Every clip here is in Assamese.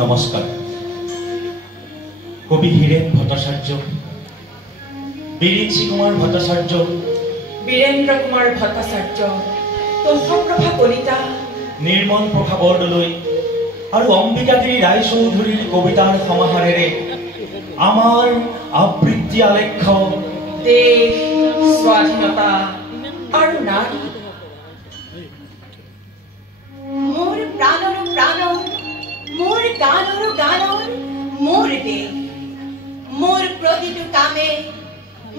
নমস্কাৰ। কবি হীৰেন ভট্টাচাৰ্য, বিৰিঞ্চি কুমাৰ ভট্টাচাৰ্য, বীৰেন্দ্ৰ কুমাৰ ভট্টাচাৰ্য, তুষপ্ৰভা কলিতা, নিৰ্মল প্ৰভা বৰদলৈ আৰু অম্বিকাগিৰি ৰায়চৌধুৰীৰ কবিতাৰ সমাহাৰেৰে আমাৰ আবৃত্তি আলেখ্য দেশ, স্বাধীনতা আৰু নাৰী। মোৰ প্ৰাণৰ প্ৰাণৰ, মোৰ গানৰ গানৰ, মোৰ দেশ। মোৰ প্ৰতিটো কামে,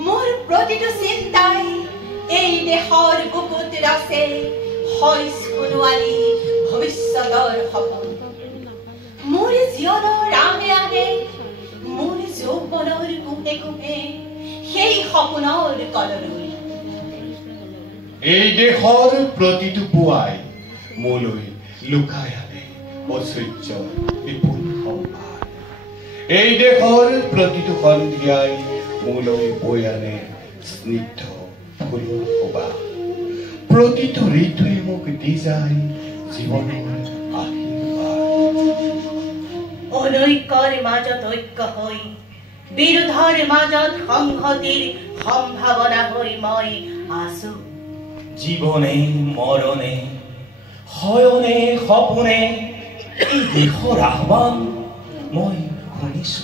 মোৰ প্ৰতিটো চিন্তাই এই দেশৰ বুকুত ৰচে হয় সোণোৱালী ভৱিষ্যতৰ সপোন। মোৰ জীৱনৰ আগে আগে, মোৰ যৌৱনৰ কোণে কোণে সেই সপোনৰ কলৰৈ। এই দেশৰ প্ৰতিটো পুৱাই মোলৈ লুকাই আনে ঐশ্বৰ্যৰ বিপুল সম্ভাৰ। এই দেশৰ প্ৰতিটো সন্ধিয়াই মোলৈ বৈ আনে স্নিগ্ধ ফুলৰ সুবাস। প্ৰতিটো ঋতুৱে মোক দি যায় জীৱনৰ আশীৰ্বাদ। অনৈক্যৰ মাজত ঐক্য হৈ, বিৰোধৰ মাজত সংহতিৰ সম্ভাৱনা হৈ মই আছো। জীৱনে মৰণে শয়নে সপোনে এই দেশৰ আহ্বান মই শুনিছো।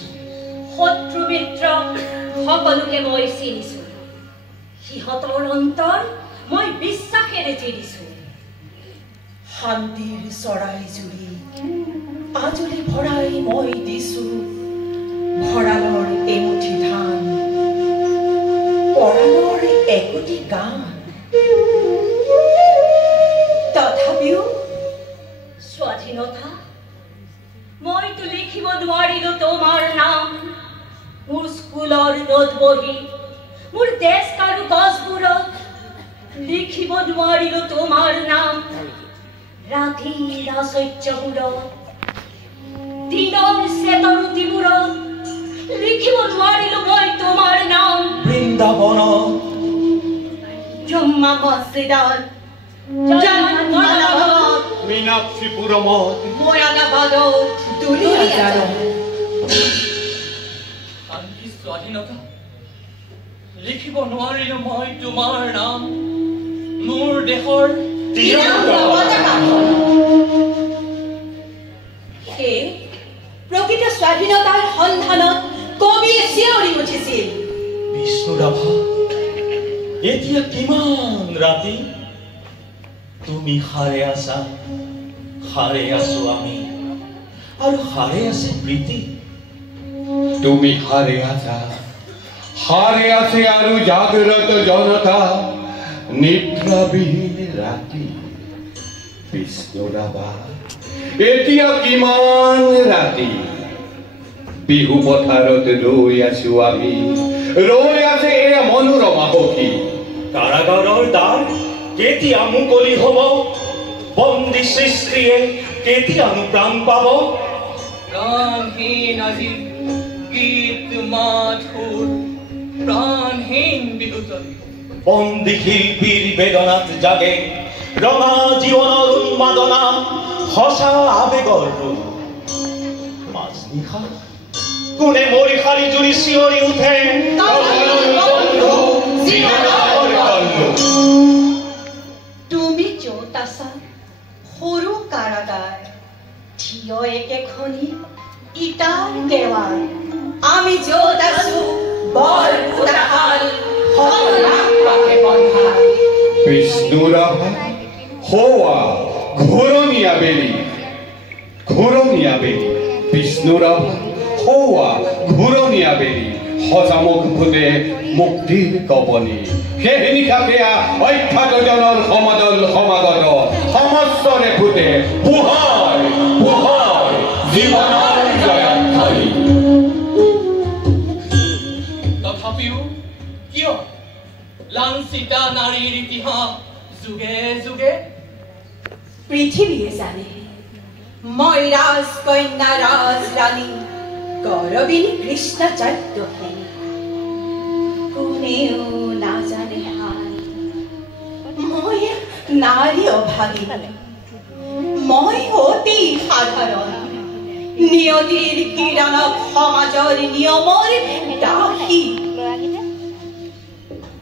শত্ৰু মিত্ৰ সকলোকে মই চিনিছো, সিহঁতৰ অন্তৰ মই বিশ্বাসেৰে চিনিছো। শান্তিৰ চৰাই জুৰি আজলি ভৰাই মই দিছো ভঁৰালৰ এমুঠি ধান, পৰালৰ একোটি গান। তথাপিও স্বাধীনতা মইতো লিখিব নোৱাৰিলো তোমাৰ নাম। মোৰ স্কুলৰ নোট বহি, মোৰ ডেস্ক আৰু গছবোৰত লিখিব নোৱাৰিলো তোমাৰ নাম। ৰাতিৰ আশ্চৰ্যবোৰত, দিনৰ চেতৰুটিবোৰত লিখিব নোৱাৰিলো মই তোমাৰ নাম। বৃন্দাবনত, জুম্মা মছজিদত, জনগণমনত, মীনাক্ষীপুৰমত, মোৰাদাবাদত, দুলিয়াজানত। শান্তি স্বাধীনতা লিখিব নোৱাৰিলো মই তোমাৰ নাম। মোৰ দেশৰ সেই প্ৰকৃত স্বাধীনতাৰ সন্ধানত কবিয়ে চিঞৰি উঠিছিল। বিষ্ণুৰাভা, এতিয়া কিমান ৰাতি? তুমি সাৰে আছা, সাৰে আছো আমি, আৰু সাৰে আছে প্ৰীতি। তুমি হাৰে আছে আৰু জাগ্ৰত জনতা, নিদ্ৰাবিহীন ৰাতি। বিষ্ণুৰাভা, এতিয়া কিমান ৰাতি? বিহু পথাৰত ৰৈ আছো আমি, ৰৈ আছে এই মনোৰমা সখী। কাৰাগাৰৰ দ্বাৰ কেতিয়া মুকলি হব? বন্দী সৃষ্টিয়ে কেতিয়ানো প্ৰাণ পাব? প্ৰাণহীন আজি গীত মাথোৰ, প্ৰাণহীন বিহুতলী। বন্দী শিল্পীৰ বেদনাত জাগে ৰঙা জীৱনৰ উন্মাদনা, সঁচা আবেগৰ ৰূপ। মাজনিশা কোনে মৰিশালী জুৰি চিঞৰি উঠে, তুমি য'ত আছা সৰু কাৰাগাৰ, থিয় একেখনি ইটাৰ দেৱাল। আমি য'ত আছো বৰ কোলাহল, বিষ্ণুৰাভা, হোৱা ঘূৰণীয়া বেলি, ঘূৰণীয়া বেলি। বিষ্ণুৰাভা, হোৱা ঘূৰণীয়া বেলি। সজামুখ ফুটে মুক্তিৰ কবনি। সেই নিশাকেয়া অখ্যাতজনৰ সমাদল সমাগত, সমস্তৰে ফুটে পোহৰ পোহৰ জীৱনৰ জয়ধ্বনি। তথাপিও কিয় লাঞ্চিতা নাৰীৰ ইতিহাস যুগে যুগে? পৃথিৱীয়ে জানে মই ৰাজকন্যা ৰাজৰাণী গৌৰবিনী কৃষ্ণাচাৰ্য সেনী। কোনেও নাজানে মই নাৰী অভাগী, মই অতি সাধাৰণ। নিয়তিৰ কিৰণক সমাজৰ নিয়মৰ দাসী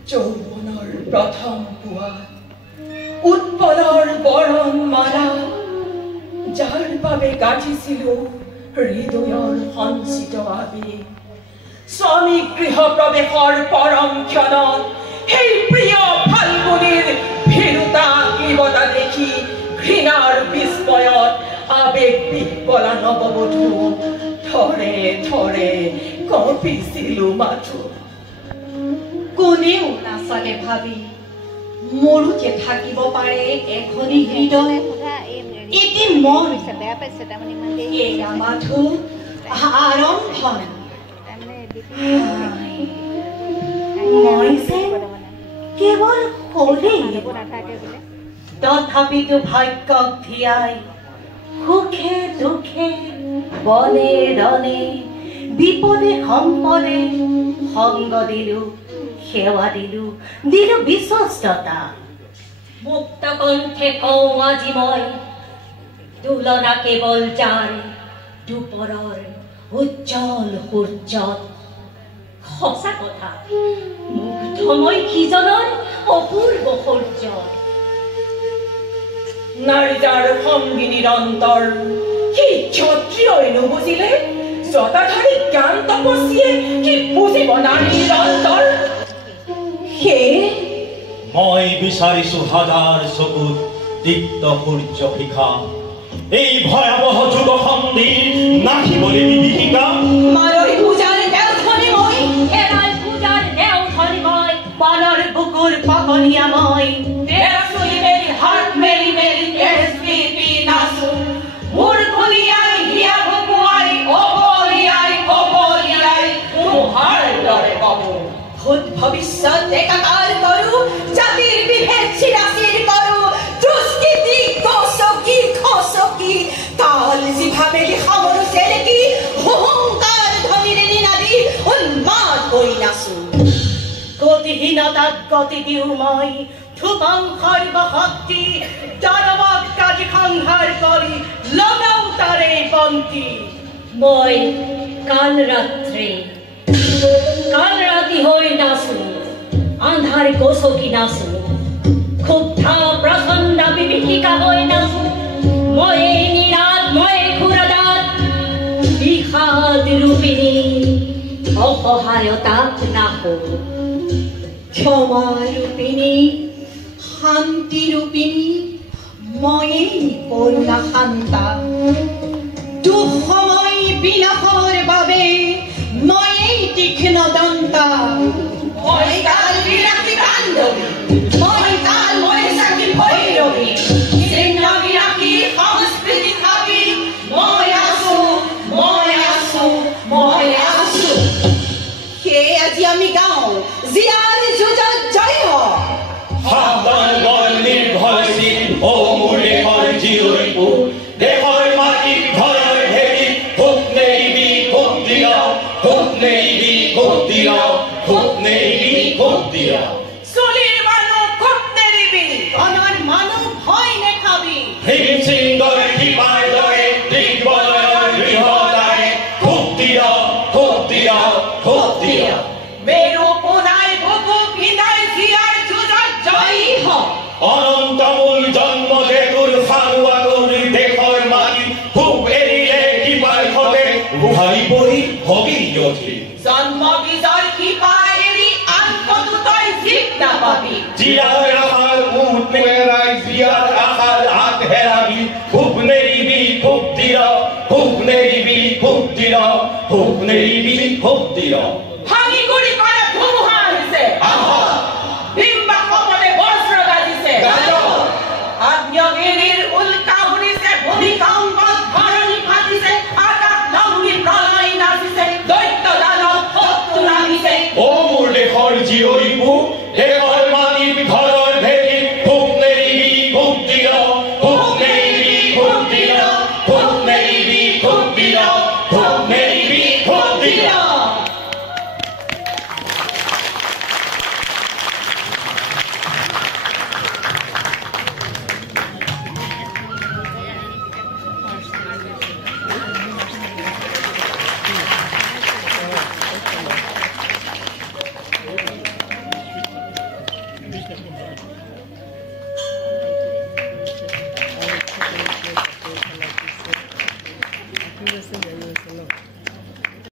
যৌৱনৰ প্ৰথম পুৱা উৎপলৰ বৰণ মালা যাৰ বাবে গাঁঠিছিলো হৃদয়ৰ সঞ্চিত আবেগ স্বামী গৃহ প্ৰৱেশৰ পৰম ক্ষণত সেই প্ৰিয় ফাল্গুনীৰ ভীৰুতা কৃপতা দেখি ঘৃণাৰ বিস্ময়ত আবেগ বিহ্বলা নৱবধূ থৰে থৰে কঁপিছিলো মাথো কোনেও নাচালে ভাবি মোৰো যে থাকিব পাৰে এখনি হৃদয় এটি মন এয়া মাথো আৰম্ভণ মই যে কেৱল সলেই তথাপিতো ভাগ্যক ধিয়াই সুখে দুখে বনে ৰনে বিপদে সম্পদে সংগ দিলো সেৱা দিলো বিশ্বস্ততা মুক্ত কণ্ঠে কওঁ আজি মই তুলনা কেৱল যাৰ দুপৰৰ উজ্জ্বল সূৰ্যত সঁচা কথা মুগ্ধ মই সিজনৰ অপূৰ্ব সৌৰ্য নাৰীজাৰ সংগিনীৰ অন্তৰ কি ক্ষত্ৰিয়ই নুবুজিলে জটাধাৰী জ্ঞান তপস্যিয়ে কি বুজিব নাৰীৰ অন্তৰ সেয়ে মই বিচাৰিছো হাজাৰ চকুত দীপ্ত সূৰ্য শিখা এই ভয়াবহ যুগ সন্ধিৰ নাখিবলৈ বিভীষিকা মাৰৈ পূজাৰ দেওধনী মই এৰাই পূজাৰ দেওধনী মই বানৰ বুকুৰ পাকনীয়া মই চুলি মেলি হাত মেলি মেলি এছপিপি নাচো মোৰ খুলিয়াই হিয়া ভকুৱাই অবলিয়াই তোহাৰ দৰে কব ভূত ভৱিষ্যত একাকাৰ কৰো জাতিৰ বিভেদ চিৰাচিৰ কৰো দুষ্কৃতি গছকি খচকি কাল জিভাবেলি সামৰো চেৰেকি হুংকাৰ ধ্বনিৰে নিনাদি উন্মাদ কৰি নাচো গতিহীনতাক গতি দিওঁ মই ধূপং সৰ্বশক্তি দানৱক কাজি সংহাৰ কৰি লগাও তাৰে পন্থী মই কাল ৰাতি হৈ নাচো আন্ধাৰ গছকি নাচো ক্ষুব্ধা প্ৰচণ্ড বিভীষিকা হৈ নাচো মই নিৰাত মই খুৰাদাত বিষাদ ৰূপিণী অসহায়তাক নাকো ক্ষমা ৰূপিণী শান্তি ৰূপিণী ময়েই কৰুণা শান্তা দুঃসময় বিনাশৰ বাবে ময়েই তীক্ষ্ণ দন্তা মই কাল বিলাসী কাণ্ডৱী মই কাল মহিষাসী ভৈৰৱী চিহ্ন বিলাসী সংস্কৃতি থাকি মই আছো সেয়ে আজি আমি গাওঁ জীয়াৰ যুঁজত জয় হওক সাৱধান বল নিৰ্ভৰশীল অ মোৰ দেশৰ জীয়ৰীবোৰ দেশৰ মাটিত ঘৰৰ ভেটি ভোক নেৰিবি ভোক দিয়া চলিৰ মানুহ ভোক নেৰিবি ধনৰ মানুহ ভয় নেখাবি হিমচিন্দৰ শিপাৰ দৰে দিগ্বলয়ৰ দৃঢ়তাৰে ভোক দিয়া মেৰু পোনাই বুকু পিন্ধাই জীয়াৰ যুঁজত জয়ী হওক অনন্তমূল জন্ম দেতুৰ ফাৰুৱাগৰ দেশৰ মাটি ভোক এৰিলে শিপাৰ সতে উভাই পৰি ভগি উঠি জন্ম বীজৰ শিপা এৰি আন কতো তই জীৱ নাপাবি জীয়াৰ আশাৰ মুঠ মেৰাই জীয়াৰ আশাৰ হাত হেৰাবি ভোক নেৰিবি ভোক দিয়া